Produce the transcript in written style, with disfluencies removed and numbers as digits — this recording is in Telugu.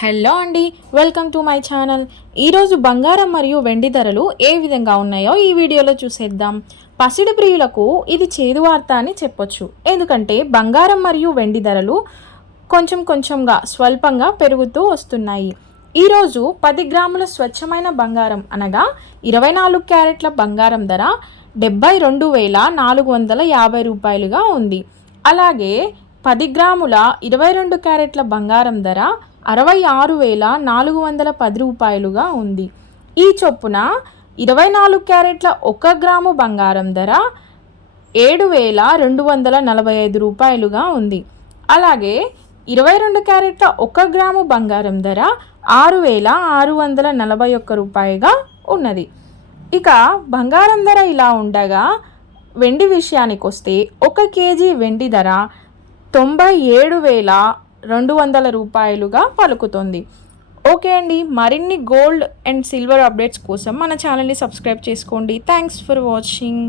హలో అండి, వెల్కమ్ టు మై ఛానల్. ఈరోజు బంగారం మరియు వెండి ధరలు ఏ విధంగా ఉన్నాయో ఈ వీడియోలో చూసేద్దాం. పసిడి ప్రియులకు ఇది చేదు వార్త అని చెప్పొచ్చు. ఎందుకంటే బంగారం మరియు వెండి ధరలు కొంచెంగా స్వల్పంగా పెరుగుతూ వస్తున్నాయి. ఈరోజు 10 గ్రాముల స్వచ్ఛమైన బంగారం అనగా 24 క్యారెట్ల బంగారం ధర 72,450 రూపాయలుగా ఉంది. అలాగే 10 గ్రాముల 22 క్యారెట్ల బంగారం ధర 66,410 రూపాయలుగా ఉంది. ఈ చొప్పున 24 క్యారెట్ల 1 గ్రాము బంగారం ధర 7,245 రూపాయలుగా ఉంది. అలాగే 22 క్యారెట్ల 1 గ్రాము బంగారం ధర 6,641 రూపాయగా ఉన్నది. ఇక బంగారం ధర ఇలా ఉండగా వెండి విషయానికి వస్తే 1 కేజీ వెండి ధర 97,200 రూపాయలుగా పలుకుతుంది. ఓకే అండి, మరిన్ని గోల్డ్ అండ్ సిల్వర్ అప్డేట్స్ కోసం మన ఛానల్ని సబ్స్క్రైబ్ చేసుకోండి. Thanks for watching.